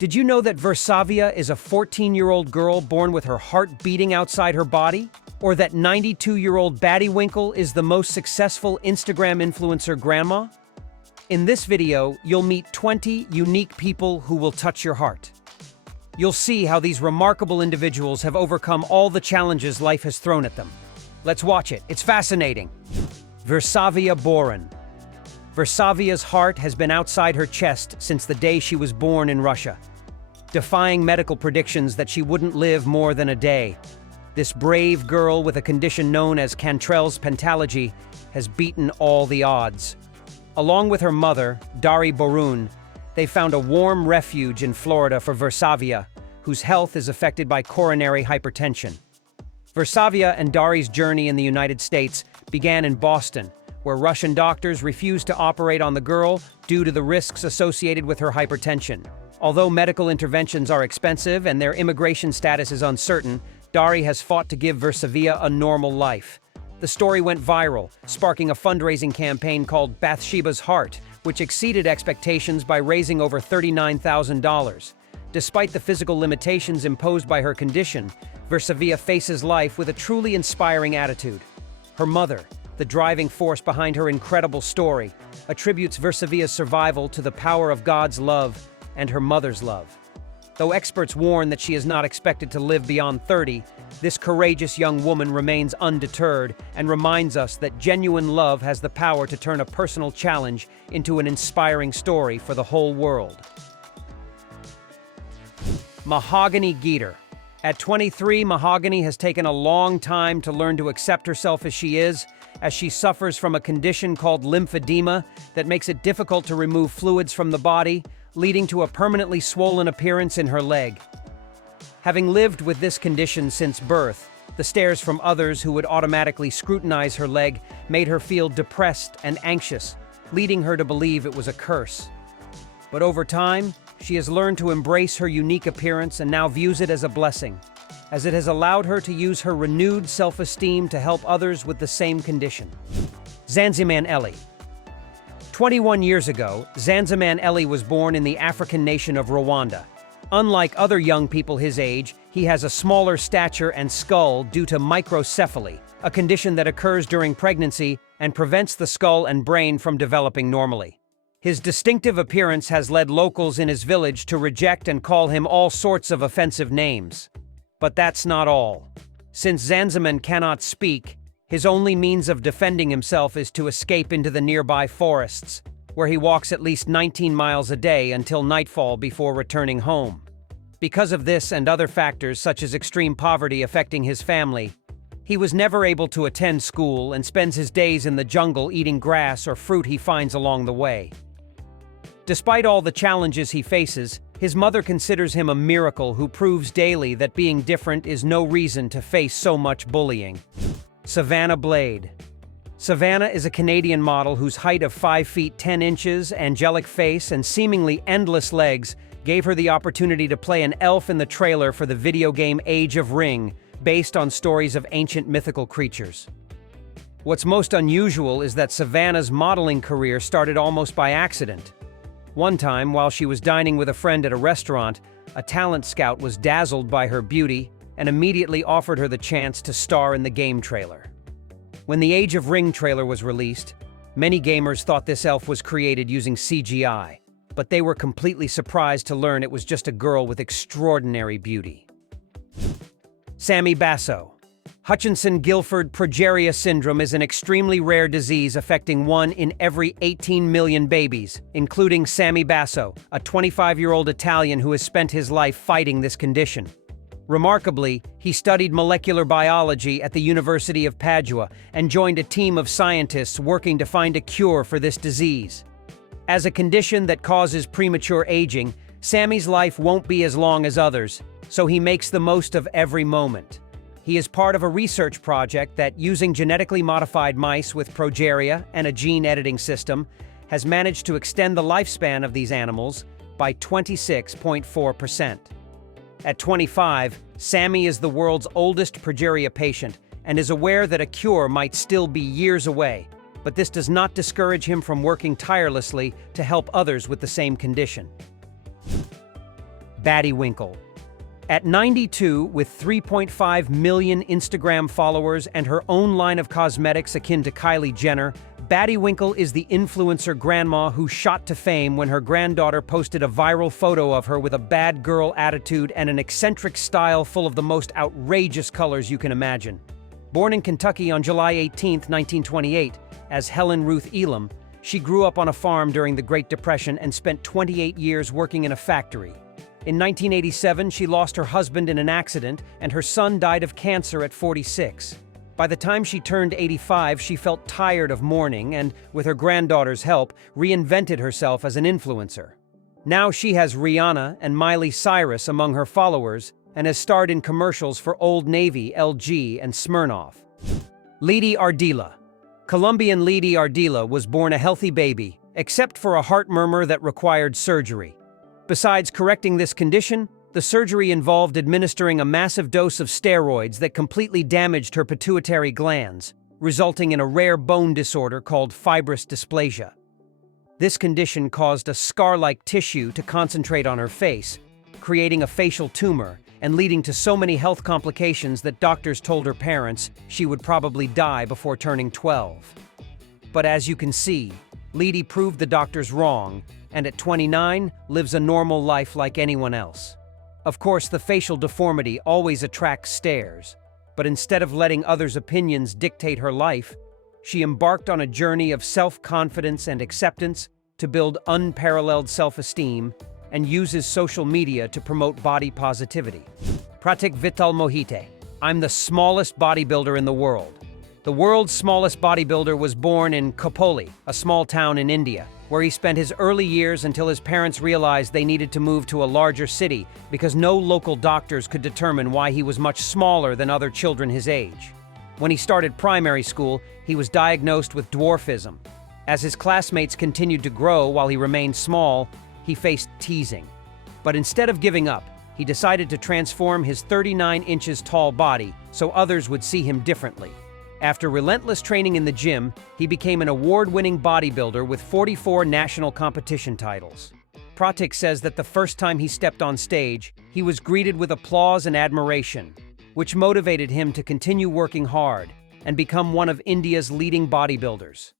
Did you know that Versavia is a 14-year-old girl born with her heart beating outside her body? Or that 92-year-old baddie Winkle is the most successful Instagram influencer grandma? In this video, you'll meet 20 unique people who will touch your heart. You'll see how these remarkable individuals have overcome all the challenges life has thrown at them. Let's watch it. It's fascinating. Versavia Borin. Versavia's heart has been outside her chest since the day she was born in Russia, defying medical predictions that she wouldn't live more than a day. This brave girl with a condition known as Cantrell's pentalogy has beaten all the odds. Along with her mother, Dari Borun, they found a warm refuge in Florida for Versavia, whose health is affected by coronary hypertension. Versavia and Dari's journey in the United States began in Boston, where Russian doctors refused to operate on the girl due to the risks associated with her hypertension. Although medical interventions are expensive and their immigration status is uncertain, Dari has fought to give Versavia a normal life. The story went viral, sparking a fundraising campaign called Bathsheba's Heart, which exceeded expectations by raising over $39,000. Despite the physical limitations imposed by her condition, Versavia faces life with a truly inspiring attitude. Her mother, the driving force behind her incredible story, attributes Versavia's survival to the power of God's love and her mother's love. Though experts warn that she is not expected to live beyond 30, this courageous young woman remains undeterred and reminds us that genuine love has the power to turn a personal challenge into an inspiring story for the whole world. Mahogany Geter. At 23, Mahogany has taken a long time to learn to accept herself as she suffers from a condition called lymphedema that makes it difficult to remove fluids from the body, leading to a permanently swollen appearance in her leg. Having lived with this condition since birth, the stares from others who would automatically scrutinize her leg made her feel depressed and anxious, leading her to believe it was a curse. But over time, she has learned to embrace her unique appearance and now views it as a blessing, as it has allowed her to use her renewed self-esteem to help others with the same condition. Zanziman Eli. 21 years ago, Zanziman Eli was born in the African nation of Rwanda. Unlike other young people his age, he has a smaller stature and skull due to microcephaly, a condition that occurs during pregnancy and prevents the skull and brain from developing normally. His distinctive appearance has led locals in his village to reject and call him all sorts of offensive names. But that's not all. Since Zanziman cannot speak, his only means of defending himself is to escape into the nearby forests, where he walks at least 19 miles a day until nightfall before returning home. Because of this and other factors such as extreme poverty affecting his family, he was never able to attend school and spends his days in the jungle eating grass or fruit he finds along the way. Despite all the challenges he faces, his mother considers him a miracle who proves daily that being different is no reason to face so much bullying. Savannah Blade. Savannah is a Canadian model whose height of 5 feet 10 inches, angelic face, and seemingly endless legs gave her the opportunity to play an elf in the trailer for the video game Age of Ring, based on stories of ancient mythical creatures. What's most unusual is that Savannah's modeling career started almost by accident. One time, while she was dining with a friend at a restaurant, a talent scout was dazzled by her beauty and immediately offered her the chance to star in the game trailer. When the Age of Ring trailer was released, many gamers thought this elf was created using CGI, but they were completely surprised to learn it was just a girl with extraordinary beauty. Samy Basso. Hutchinson-Gilford progeria syndrome is an extremely rare disease affecting 1 in every 18 million babies, including Samy Basso, a 25-year-old Italian who has spent his life fighting this condition. Remarkably, he studied molecular biology at the University of Padua and joined a team of scientists working to find a cure for this disease. As a condition that causes premature aging, Sammy's life won't be as long as others, so he makes the most of every moment. He is part of a research project that, using genetically modified mice with progeria and a gene editing system, has managed to extend the lifespan of these animals by 26.4%. At 25, Samy is the world's oldest progeria patient and is aware that a cure might still be years away, but this does not discourage him from working tirelessly to help others with the same condition. Winkle. At 92, with 3.5 million Instagram followers and her own line of cosmetics akin to Kylie Jenner, Winkle is the influencer grandma who shot to fame when her granddaughter posted a viral photo of her with a bad girl attitude and an eccentric style full of the most outrageous colors you can imagine. Born in Kentucky on July 18, 1928, as Helen Ruth Elam, she grew up on a farm during the Great Depression and spent 28 years working in a factory. In 1987, she lost her husband in an accident, and her son died of cancer at 46. By the time she turned 85, she felt tired of mourning and, with her granddaughter's help, reinvented herself as an influencer. Now she has Rihanna and Miley Cyrus among her followers and has starred in commercials for Old Navy, LG, and Smirnoff. Lady Ardila. Colombian Lady Ardila was born a healthy baby, except for a heart murmur that required surgery. Besides correcting this condition, the surgery involved administering a massive dose of steroids that completely damaged her pituitary glands, resulting in a rare bone disorder called fibrous dysplasia. This condition caused a scar-like tissue to concentrate on her face, creating a facial tumor and leading to so many health complications that doctors told her parents she would probably die before turning 12. But as you can see, Lady proved the doctors wrong, and at 29, lives a normal life like anyone else. Of course, the facial deformity always attracts stares, but instead of letting others' opinions dictate her life, she embarked on a journey of self-confidence and acceptance to build unparalleled self-esteem and uses social media to promote body positivity. Pratik Vital Mohite. I'm the smallest bodybuilder in the world. The world's smallest bodybuilder was born in Khopoli, a small town in India, where he spent his early years until his parents realized they needed to move to a larger city because no local doctors could determine why he was much smaller than other children his age. When he started primary school, he was diagnosed with dwarfism. As his classmates continued to grow while he remained small, he faced teasing. But instead of giving up, he decided to transform his 39 inches tall body so others would see him differently. After relentless training in the gym, he became an award-winning bodybuilder with 44 national competition titles. Pratik says that the first time he stepped on stage, he was greeted with applause and admiration, which motivated him to continue working hard and become one of India's leading bodybuilders.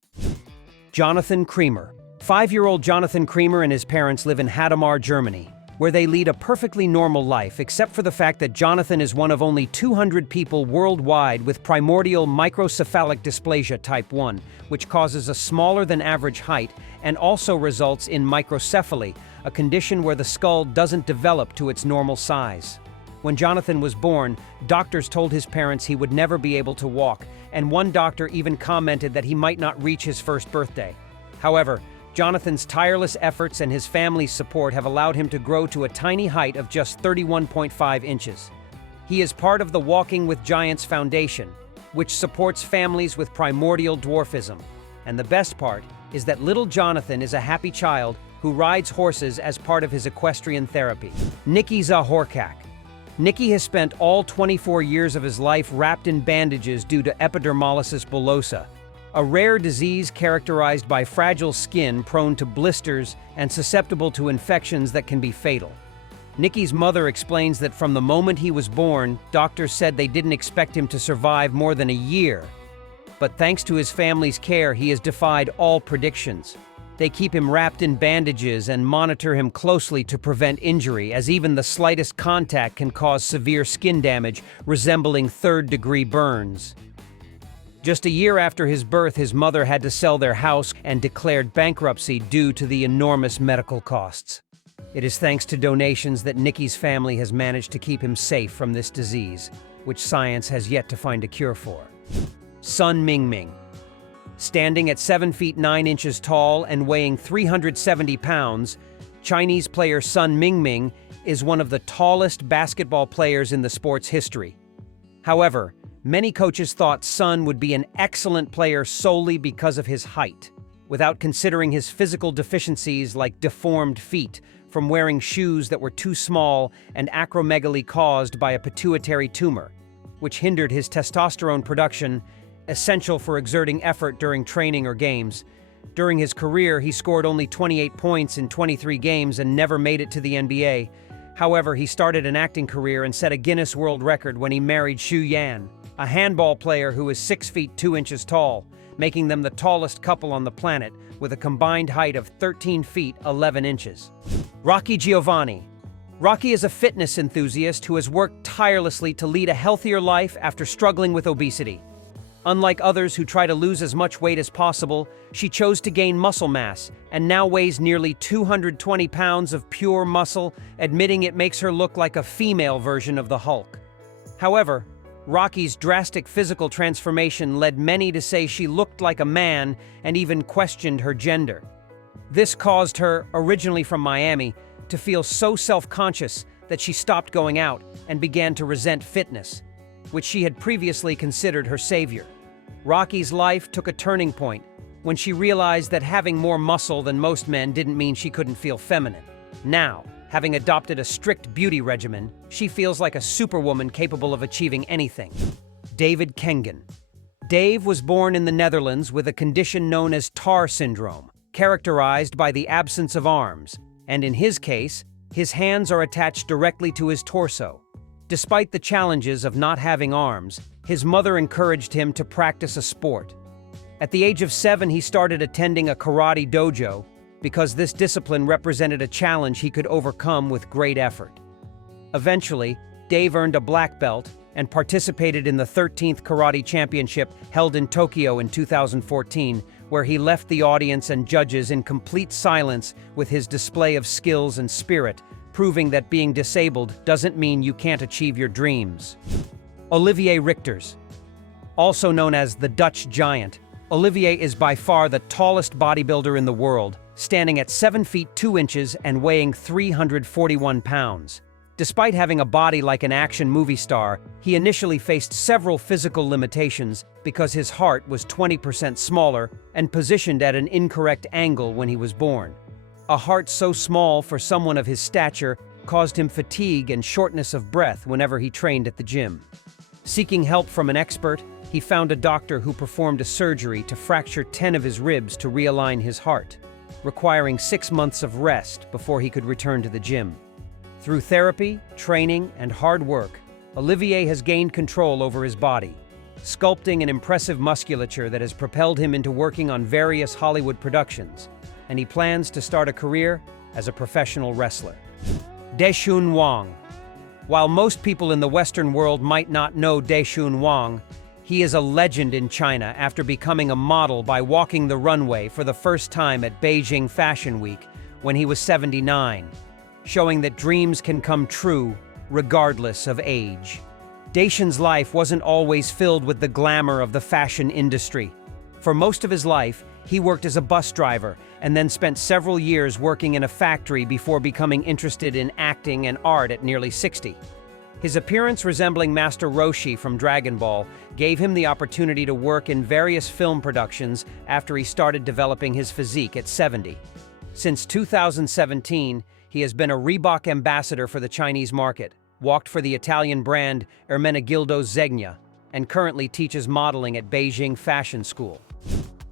Jonathan Creamer. 5-year-old Jonathan Creamer and his parents live in Hadamar, Germany, where they lead a perfectly normal life except for the fact that Jonathan is one of only 200 people worldwide with primordial microcephalic dysplasia type 1, which causes a smaller than average height and also results in microcephaly, a condition where the skull doesn't develop to its normal size. When Jonathan was born, doctors told his parents he would never be able to walk, and one doctor even commented that he might not reach his first birthday. However, Jonathan's tireless efforts and his family's support have allowed him to grow to a tiny height of just 31.5 inches. He is part of the Walking with Giants Foundation, which supports families with primordial dwarfism. And the best part is that little Jonathan is a happy child who rides horses as part of his equestrian therapy. Nikki Zahorak. Nikki has spent all 24 years of his life wrapped in bandages due to epidermolysis bullosa, a rare disease characterized by fragile skin prone to blisters and susceptible to infections that can be fatal. Nikki's mother explains that from the moment he was born, doctors said they didn't expect him to survive more than a year. But thanks to his family's care, he has defied all predictions. They keep him wrapped in bandages and monitor him closely to prevent injury, as even the slightest contact can cause severe skin damage, resembling third-degree burns. Just a year after his birth, his mother had to sell their house and declared bankruptcy due to the enormous medical costs. It is thanks to donations that Nikki's family has managed to keep him safe from this disease, which science has yet to find a cure for. Sun Mingming. Standing at 7 feet 9 inches tall and weighing 370 pounds, Chinese player Sun Mingming is one of the tallest basketball players in the sport's history. However, many coaches thought Sun would be an excellent player solely because of his height, without considering his physical deficiencies like deformed feet from wearing shoes that were too small and acromegaly caused by a pituitary tumor, which hindered his testosterone production, essential for exerting effort during training or games. During his career, he scored only 28 points in 23 games and never made it to the NBA. However, he started an acting career and set a Guinness World Record when he married Xu Yan, a handball player who is 6 feet 2 inches tall, making them the tallest couple on the planet with a combined height of 13 feet 11 inches. Rocky Giovani. Rocky is a fitness enthusiast who has worked tirelessly to lead a healthier life after struggling with obesity. Unlike others who try to lose as much weight as possible, she chose to gain muscle mass and now weighs nearly 220 pounds of pure muscle, admitting it makes her look like a female version of the Hulk. However, Rocky's drastic physical transformation led many to say she looked like a man and even questioned her gender. This caused her, originally from Miami, to feel so self-conscious that she stopped going out and began to resent fitness, which she had previously considered her savior. Rocky's life took a turning point when she realized that having more muscle than most men didn't mean she couldn't feel feminine. Now, having adopted a strict beauty regimen, she feels like a superwoman capable of achieving anything. David Kengan. Dave was born in the Netherlands with a condition known as TAR syndrome, characterized by the absence of arms, and in his case, his hands are attached directly to his torso. Despite the challenges of not having arms, his mother encouraged him to practice a sport. At the age of 7, he started attending a karate dojo because this discipline represented a challenge he could overcome with great effort. Eventually, Dave earned a black belt and participated in the 13th Karate Championship held in Tokyo in 2014, where he left the audience and judges in complete silence with his display of skills and spirit, proving that being disabled doesn't mean you can't achieve your dreams. Olivier Ritter. Also known as the Dutch Giant, Olivier is by far the tallest bodybuilder in the world, standing at 7 feet 2 inches and weighing 341 pounds. Despite having a body like an action movie star, he initially faced several physical limitations because his heart was 20% smaller and positioned at an incorrect angle when he was born. A heart so small for someone of his stature caused him fatigue and shortness of breath whenever he trained at the gym. Seeking help from an expert, he found a doctor who performed a surgery to fracture 10 of his ribs to realign his heart, requiring 6 months of rest before he could return to the gym. Through therapy, training, and hard work, Olivier has gained control over his body, sculpting an impressive musculature that has propelled him into working on various Hollywood productions, and he plans to start a career as a professional wrestler. Desun Wang. While most people in the Western world might not know Desun Wang, he is a legend in China after becoming a model by walking the runway for the first time at Beijing Fashion Week when he was 79, showing that dreams can come true regardless of age. Desun's life wasn't always filled with the glamour of the fashion industry. For most of his life, he worked as a bus driver and then spent several years working in a factory before becoming interested in acting and art at nearly 60. His appearance resembling Master Roshi from Dragon Ball gave him the opportunity to work in various film productions after he started developing his physique at 70. Since 2017, he has been a Reebok ambassador for the Chinese market, walked for the Italian brand Ermenegildo Zegna, and currently teaches modeling at Beijing Fashion School.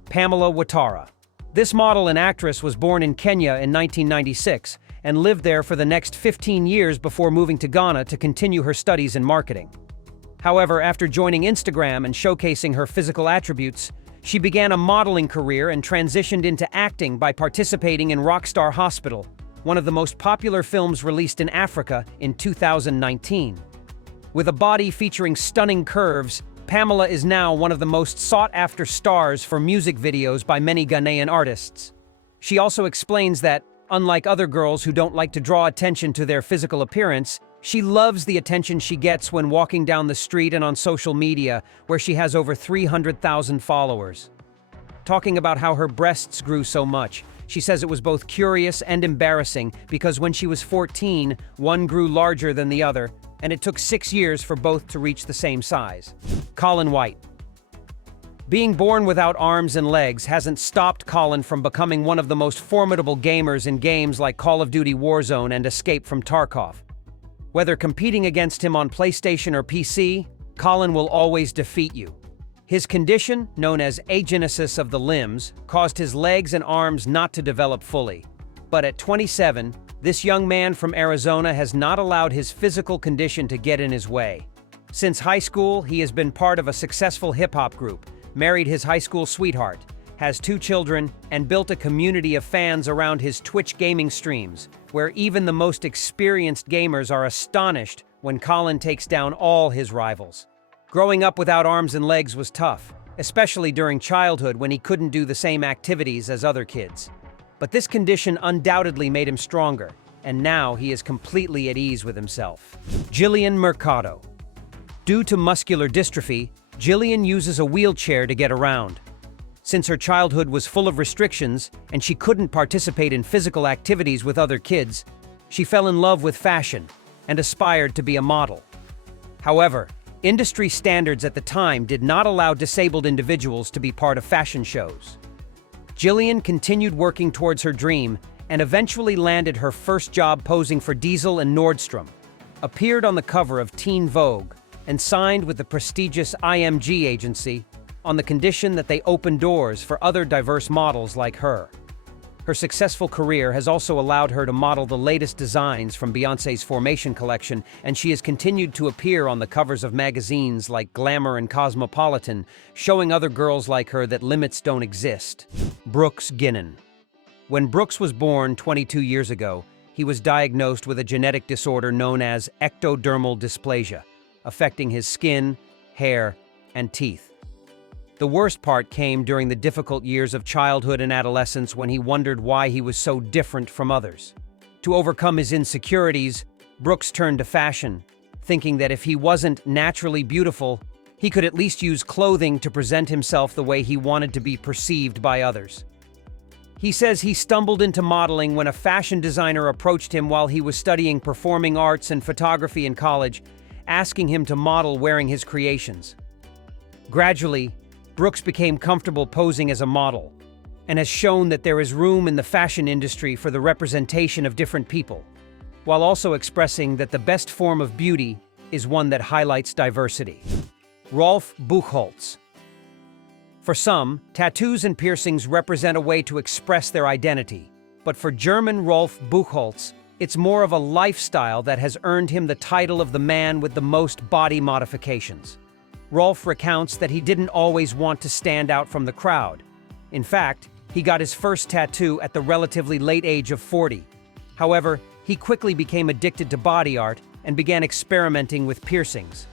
Pamela Watara. This model and actress was born in Kenya in 1996 and lived there for the next 15 years before moving to Ghana to continue her studies in marketing. However, after joining Instagram and showcasing her physical attributes, she began a modeling career and transitioned into acting by participating in Rockstar Hospital, one of the most popular films released in Africa in 2019. With a body featuring stunning curves, Pamela is now one of the most sought-after stars for music videos by many Ghanaian artists. She also explains that, unlike other girls who don't like to draw attention to their physical appearance, she loves the attention she gets when walking down the street and on social media, where she has over 300,000 followers. Talking about how her breasts grew so much, she says it was both curious and embarrassing because when she was 14, one grew larger than the other, and it took 6 years for both to reach the same size. Colin White. Being born without arms and legs hasn't stopped Colin from becoming one of the most formidable gamers in games like Call of Duty Warzone and Escape from Tarkov. Whether competing against him on PlayStation or PC, Colin will always defeat you. His condition, known as agenesis of the limbs, caused his legs and arms not to develop fully. But at 27, This young man from Arizona has not allowed his physical condition to get in his way. Since high school, he has been part of a successful hip-hop group, married his high school sweetheart, has 2 children, and built a community of fans around his Twitch gaming streams, where even the most experienced gamers are astonished when Colin takes down all his rivals. Growing up without arms and legs was tough, especially during childhood when he couldn't do the same activities as other kids. But this condition undoubtedly made him stronger, and now he is completely at ease with himself. Jillian Mercado. Due to muscular dystrophy, Jillian uses a wheelchair to get around. Since her childhood was full of restrictions and she couldn't participate in physical activities with other kids, she fell in love with fashion and aspired to be a model. However, industry standards at the time did not allow disabled individuals to be part of fashion shows. Jillian continued working towards her dream and eventually landed her first job posing for Diesel and Nordstrom, appeared on the cover of Teen Vogue, and signed with the prestigious IMG agency on the condition that they open doors for other diverse models like her. Her successful career has also allowed her to model the latest designs from Beyoncé's Formation collection, and she has continued to appear on the covers of magazines like Glamour and Cosmopolitan, showing other girls like her that limits don't exist. Brooks Ginon. When Brooks was born 22 years ago, he was diagnosed with a genetic disorder known as ectodermal dysplasia, affecting his skin, hair, and teeth. The worst part came during the difficult years of childhood and adolescence when he wondered why he was so different from others. To overcome his insecurities, Brooks turned to fashion, thinking that if he wasn't naturally beautiful, he could at least use clothing to present himself the way he wanted to be perceived by others. He says he stumbled into modeling when a fashion designer approached him while he was studying performing arts and photography in college, asking him to model wearing his creations. Gradually, Brooks became comfortable posing as a model and has shown that there is room in the fashion industry for the representation of different people, while also expressing that the best form of beauty is one that highlights diversity. Rolf Buchholz. For some, tattoos and piercings represent a way to express their identity, but for German Rolf Buchholz, it's more of a lifestyle that has earned him the title of the man with the most body modifications. Rolf recounts that he didn't always want to stand out from the crowd. In fact, he got his first tattoo at the relatively late age of 40. However, he quickly became addicted to body art and began experimenting with piercings.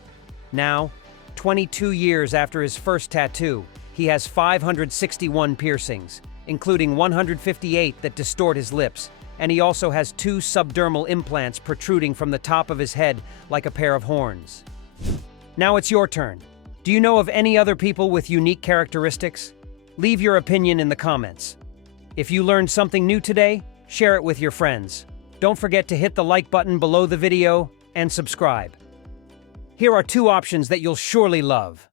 Now, 22 years after his first tattoo, he has 561 piercings, including 158 that distort his lips, and he also has 2 subdermal implants protruding from the top of his head like a pair of horns. Now it's your turn. Do you know of any other people with unique characteristics? Leave your opinion in the comments. If you learned something new today, share it with your friends. Don't forget to hit the like button below the video and subscribe. Here are 2 options that you'll surely love.